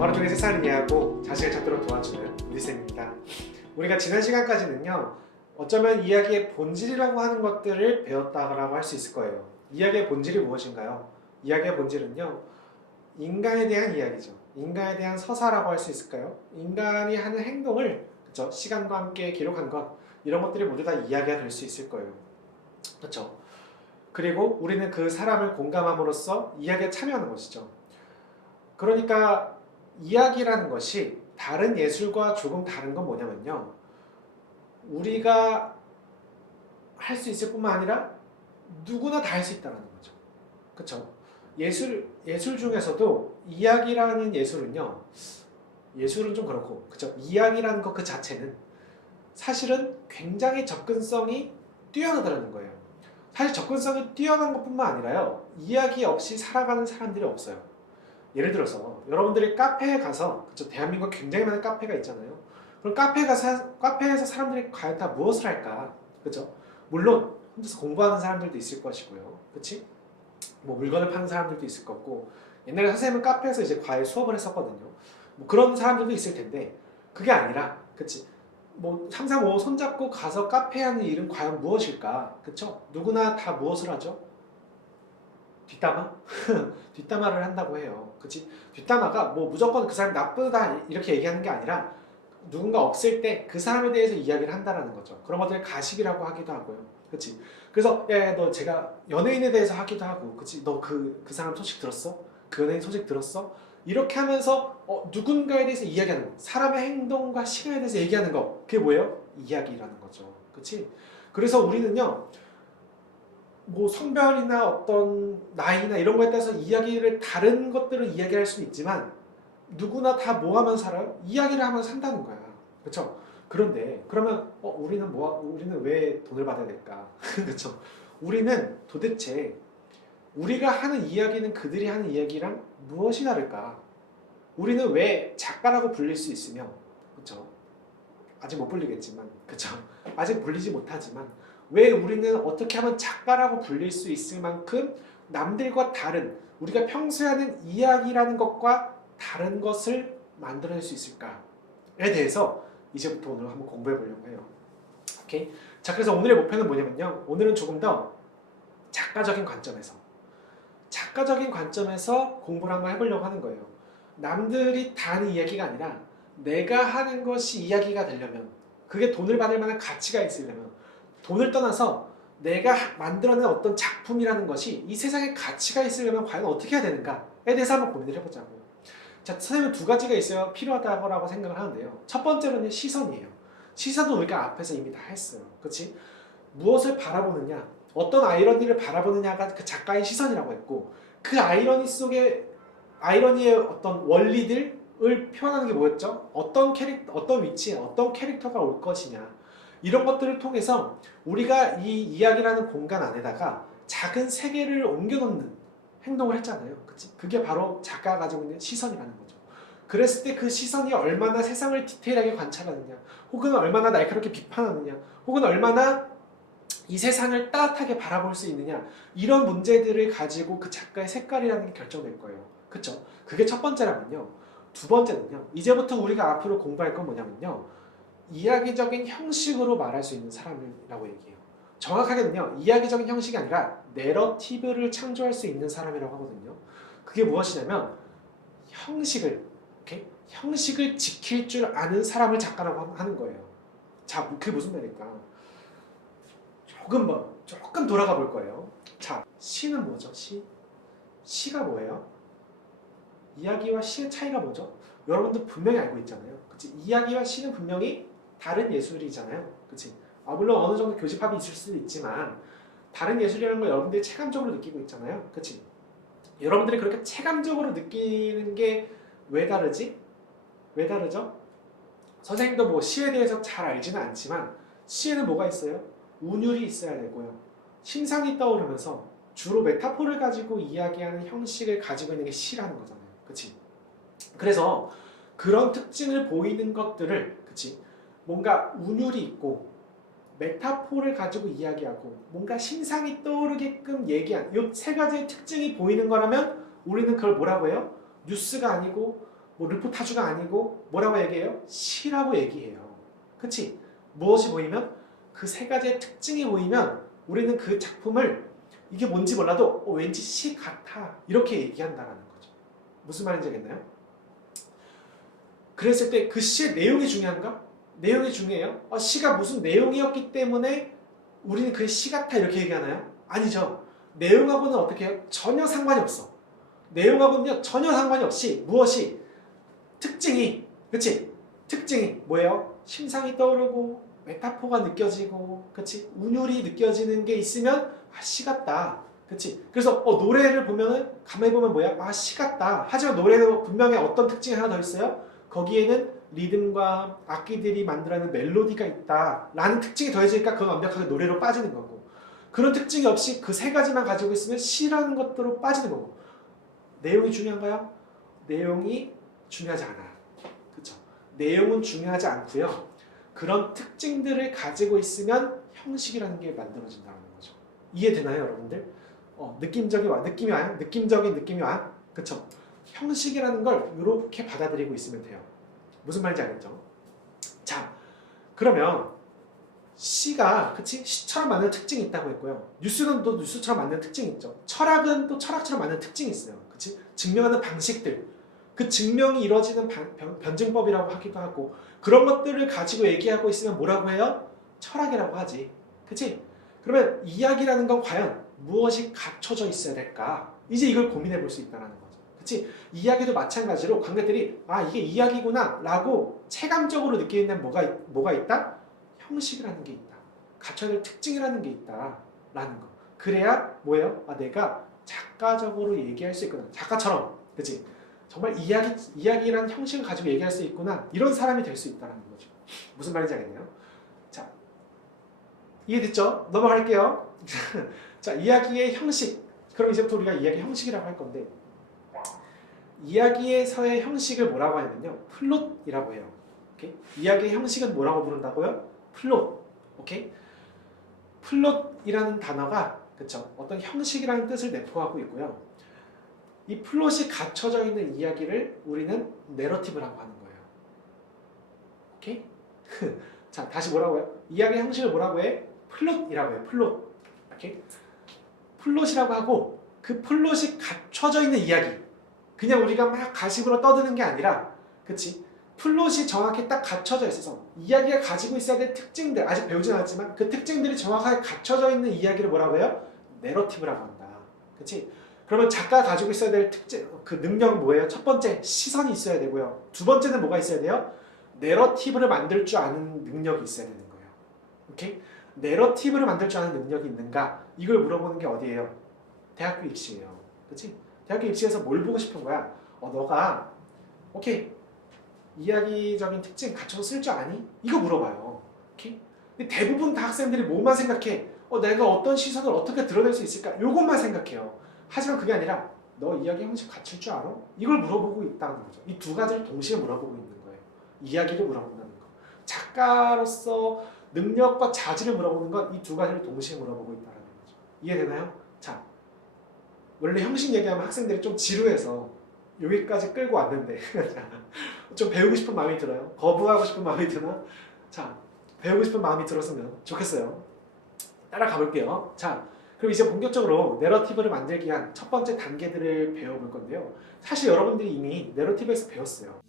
하루 종일 세상을 이해하고 자식을 찾도록 도와주는 우리쌤입니다. 우리가 지난 시간까지는요, 어쩌면 이야기의 본질이라고 하는 것들을 배웠다고 할 수 있을 거예요. 이야기의 본질이 무엇인가요? 이야기의 본질은요, 인간에 대한 이야기죠. 인간에 대한 서사라고 할 수 있을까요? 인간이 하는 행동을, 그쵸? 시간과 함께 기록한 것, 이런 것들이 모두 다 이야기가 될 수 있을 거예요. 그렇죠? 그리고 우리는 그 사람을 공감함으로써 이야기에 참여하는 것이죠. 그러니까 이야기라는 것이 다른 예술과 조금 다른 건 뭐냐면요, 우리가 할 수 있을 뿐만 아니라 누구나 다 할 수 있다는 거죠. 그쵸? 예술 중에서도 이야기라는 예술은요, 예술은 좀 그렇고, 그쵸? 이야기라는 것 그 자체는 사실은 굉장히 접근성이 뛰어나다는 거예요. 사실 접근성이 뛰어난 것뿐만 아니라요, 이야기 없이 살아가는 사람들이 없어요. 예를 들어서 여러분들이 카페에 가서, 그쵸? 대한민국 굉장히 많은 카페가 있잖아요. 그럼 카페에서 사람들이 과연 다 무엇을 할까? 그쵸? 물론 혼자서 공부하는 사람들도 있을 것이고요. 그치? 뭐 물건을 파는 사람들도 있을 거고, 옛날에 선생님은 카페에서 이제 과외 수업을 했었거든요. 뭐 그런 사람들도 있을 텐데, 그게 아니라, 그치? 뭐 3, 4, 5 손잡고 가서 카페 하는 일은 과연 무엇일까? 그쵸? 누구나 다 무엇을 하죠? 뒷담화? 뒷담화를 한다고 해요. 그치? 뒷담화가 뭐 무조건 그 사람 나쁘다 이렇게 얘기하는 게 아니라, 누군가 없을 때 그 사람에 대해서 이야기를 한다라는 거죠. 그런 것들을 가십이라고 하기도 하고요. 그치? 그래서 야, 너 제가 연예인에 대해서 하기도 하고, 그치? 너 그 사람 소식 들었어? 그 연예인 소식 들었어? 이렇게 하면서 누군가에 대해서 이야기하는 거, 사람의 행동과 시간에 대해서 얘기하는 거, 그게 뭐예요? 이야기라는 거죠. 그치? 그래서 우리는요, 뭐 성별이나 어떤 나이나 이런 거에 따라서 이야기를, 다른 것들을 이야기할 수는 있지만 누구나 다 뭐 하면 살아요? 이야기를 하면서 산다는 거야. 그렇죠? 그런데 그러면 우리는 왜 돈을 받아야 될까? 그렇죠? 우리는 도대체 우리가 하는 이야기는 그들이 하는 이야기랑 무엇이 다를까? 우리는 왜 작가라고 불릴 수 있으며, 그렇죠? 아직 못 불리겠지만, 그렇죠? 아직 불리지 못하지만, 왜 우리는 어떻게 하면 작가라고 불릴 수 있을 만큼 남들과 다른, 우리가 평소에 하는 이야기라는 것과 다른 것을 만들어낼 수 있을까에 대해서 이제부터 오늘 한번 공부해 보려고 해요. 오케이? 자, 그래서 오늘의 목표는 뭐냐면요, 오늘은 조금 더 작가적인 관점에서 공부를 한번 해보려고 하는 거예요. 남들이 다 하는 이야기가 아니라 내가 하는 것이 이야기가 되려면, 그게 돈을 받을 만한 가치가 있으려면, 돈을 떠나서 내가 만들어낸 어떤 작품이라는 것이 이 세상에 가치가 있으려면 과연 어떻게 해야 되는가에 대해서 한번 고민을 해보자고요. 자, 선생님은 두 가지가 있어야 필요하다고 생각을 하는데요. 첫 번째로는 시선이에요. 시선은 우리가 앞에서 이미 다 했어요. 그렇지? 무엇을 바라보느냐, 어떤 아이러니를 바라보느냐가 그 작가의 시선이라고 했고, 그 아이러니 속에, 아이러니의 어떤 원리들을 표현하는 게 뭐였죠? 어떤 위치에 어떤 캐릭터가 올 것이냐, 이런 것들을 통해서 우리가 이 이야기라는 공간 안에다가 작은 세계를 옮겨놓는 행동을 했잖아요. 그치? 그게 바로 작가가 가지고 있는 시선이라는 거죠. 그랬을 때 그 시선이 얼마나 세상을 디테일하게 관찰하느냐, 혹은 얼마나 날카롭게 비판하느냐, 혹은 얼마나 이 세상을 따뜻하게 바라볼 수 있느냐, 이런 문제들을 가지고 그 작가의 색깔이라는 게 결정될 거예요. 그쵸? 그게 첫 번째라면요. 두 번째는요, 이제부터 우리가 앞으로 공부할 건 뭐냐면요, 이야기적인 형식으로 말할 수 있는 사람이라고 얘기해요. 정확하게는요, 이야기적인 형식이 아니라 내러티브를 창조할 수 있는 사람이라고 하거든요. 그게 무엇이냐면 형식을 지킬 줄 아는 사람을 작가라고 하는 거예요. 자, 그게 무슨 말일까? 조금 돌아가 볼 거예요. 자, 시는 뭐죠? 시가 뭐예요? 이야기와 시의 차이가 뭐죠? 여러분들 분명히 알고 있잖아요. 그치? 이야기와 시는 분명히 다른 예술이잖아요. 그치? 물론 어느 정도 교집합이 있을 수도 있지만, 다른 예술이라는 걸 여러분들이 체감적으로 느끼고 있잖아요. 그치? 여러분들이 그렇게 체감적으로 느끼는 게 왜 다르지? 왜 다르죠? 선생님도 뭐 시에 대해서 잘 알지는 않지만, 시에는 뭐가 있어요? 운율이 있어야 되고요. 심상이 떠오르면서 주로 메타포를 가지고 이야기하는 형식을 가지고 있는 게 시라는 거잖아요. 그치? 그래서 그런 특징을 보이는 것들을, 그치? 뭔가 운율이 있고 메타포를 가지고 이야기하고 뭔가 심상이 떠오르게끔 얘기한 이 세 가지의 특징이 보이는 거라면 우리는 그걸 뭐라고 해요? 뉴스가 아니고 뭐 르포타주가 아니고 뭐라고 얘기해요? 시라고 얘기해요. 그치? 무엇이 보이면? 그 세 가지의 특징이 보이면 우리는 그 작품을 이게 뭔지 몰라도 왠지 시 같아 이렇게 얘기한다라는 거죠. 무슨 말인지 알겠나요? 그랬을 때 그 시의 내용이 중요한가? 내용이 중요해요. 시가 무슨 내용이었기 때문에 우리는 그 시 같아 이렇게 얘기하나요? 아니죠. 내용하고는 어떻게 해요? 전혀 상관이 없어. 내용하고는요 전혀 상관이 없이 무엇이 특징이, 그치? 특징이 뭐예요? 심상이 떠오르고 메타포가 느껴지고, 그치? 운율이 느껴지는 게 있으면 시 같다, 그치? 그래서 노래를 보면은 가만히 보면 뭐야? 시 같다. 하지만 노래도 분명히 어떤 특징이 하나 더 있어요? 거기에는 리듬과 악기들이 만들어내는 멜로디가 있다 라는 특징이 더해지니까 그건 완벽하게 노래로 빠지는 거고, 그런 특징이 없이 그 세 가지만 가지고 있으면 시라는 것들로 빠지는 거고. 내용이 중요한가요? 내용이 중요하지 않아요. 그쵸? 내용은 중요하지 않고요. 그런 특징들을 가지고 있으면 형식이라는 게 만들어진다는 거죠. 이해되나요, 여러분들? 느낌이 와요? 느낌적인 느낌이 와요? 그쵸? 형식이라는 걸 이렇게 받아들이고 있으면 돼요. 무슨 말인지 알겠죠? 자, 그러면 시가, 그치? 시처럼 맞는 특징이 있다고 했고요. 뉴스는 또 뉴스처럼 맞는 특징이 있죠. 철학은 또 철학처럼 맞는 특징이 있어요. 그치? 증명하는 방식들, 그 증명이 이루어지는 변증법이라고 하기도 하고, 그런 것들을 가지고 얘기하고 있으면 뭐라고 해요? 철학이라고 하지. 그치? 그러면 이야기라는 건 과연 무엇이 갖춰져 있어야 될까? 이제 이걸 고민해 볼 수 있다는 거죠. 그치? 이야기도 마찬가지로 관객들이 이게 이야기구나 라고 체감적으로 느끼는 데는 뭐가 있다? 형식이라는 게 있다. 갖춰야 될 특징이라는 게 있다 라는 거. 그래야 뭐예요? 내가 작가적으로 얘기할 수 있구나. 작가처럼. 그치? 정말 이야기라는 형식을 가지고 얘기할 수 있구나. 이런 사람이 될 수 있다는 거죠. 무슨 말인지 알겠네요? 자, 이해됐죠? 넘어갈게요. 자, 이야기의 형식. 그럼 이제부터 우리가 이야기 형식이라고 할 건데, 이야기에서의 형식을 뭐라고 하냐면요, 플롯이라고 해요. 오케이? 이야기의 형식은 뭐라고 부른다고요? 플롯. 오케이? 플롯이라는 단어가, 그쵸? 어떤 형식이라는 뜻을 내포하고 있고요. 이 플롯이 갖춰져 있는 이야기를 우리는 내러티브라고 하는 거예요. 오케이? 자, 다시 뭐라고요? 이야기의 형식을 뭐라고 해? 플롯이라고 해요. 플롯. 오케이? 플롯이라고 하고, 그 플롯이 갖춰져 있는 이야기. 그냥 우리가 막 가식으로 떠드는 게 아니라, 그치? 플롯이 정확히 딱 갖춰져 있어서 이야기가 가지고 있어야 될 특징들, 아직 배우진 않았지만 그 특징들이 정확하게 갖춰져 있는 이야기를 뭐라고 해요? 내러티브라고 한다. 그치? 그러면 작가가 가지고 있어야 될 특징, 그 능력은 뭐예요? 첫 번째, 시선이 있어야 되고요. 두 번째는 뭐가 있어야 돼요? 내러티브를 만들 줄 아는 능력이 있어야 되는 거예요. 오케이? 내러티브를 만들 줄 아는 능력이 있는가? 이걸 물어보는 게 어디예요? 대학교 입시예요. 그치? 대학교 입시에서 뭘 보고 싶은 거야? 너가 오케이, 이야기적인 특징 갖춰서 쓸 줄 아니? 이거 물어봐요. 오케이? 근데 대부분 다 학생들이 뭐만 생각해? 내가 어떤 시선을 어떻게 드러낼 수 있을까? 이것만 생각해요. 하지만 그게 아니라 너 이야기 형식 갖출 줄 알아? 이걸 물어보고 있다는 거죠. 이 두 가지를 동시에 물어보고 있는 거예요. 이야기를 물어본다는 거. 작가로서 능력과 자질을 물어보는 건 이 두 가지를 동시에 물어보고 있다는 거죠. 이해되나요? 자, 원래 형식 얘기하면 학생들이 좀 지루해서 여기까지 끌고 왔는데 좀 배우고 싶은 마음이 들어요. 거부하고 싶은 마음이 드나? 자, 배우고 싶은 마음이 들었으면 좋겠어요. 따라가 볼게요. 자, 그럼 이제 본격적으로 내러티브를 만들기 위한 첫 번째 단계들을 배워볼 건데요. 사실 여러분들이 이미 내러티브에서 배웠어요.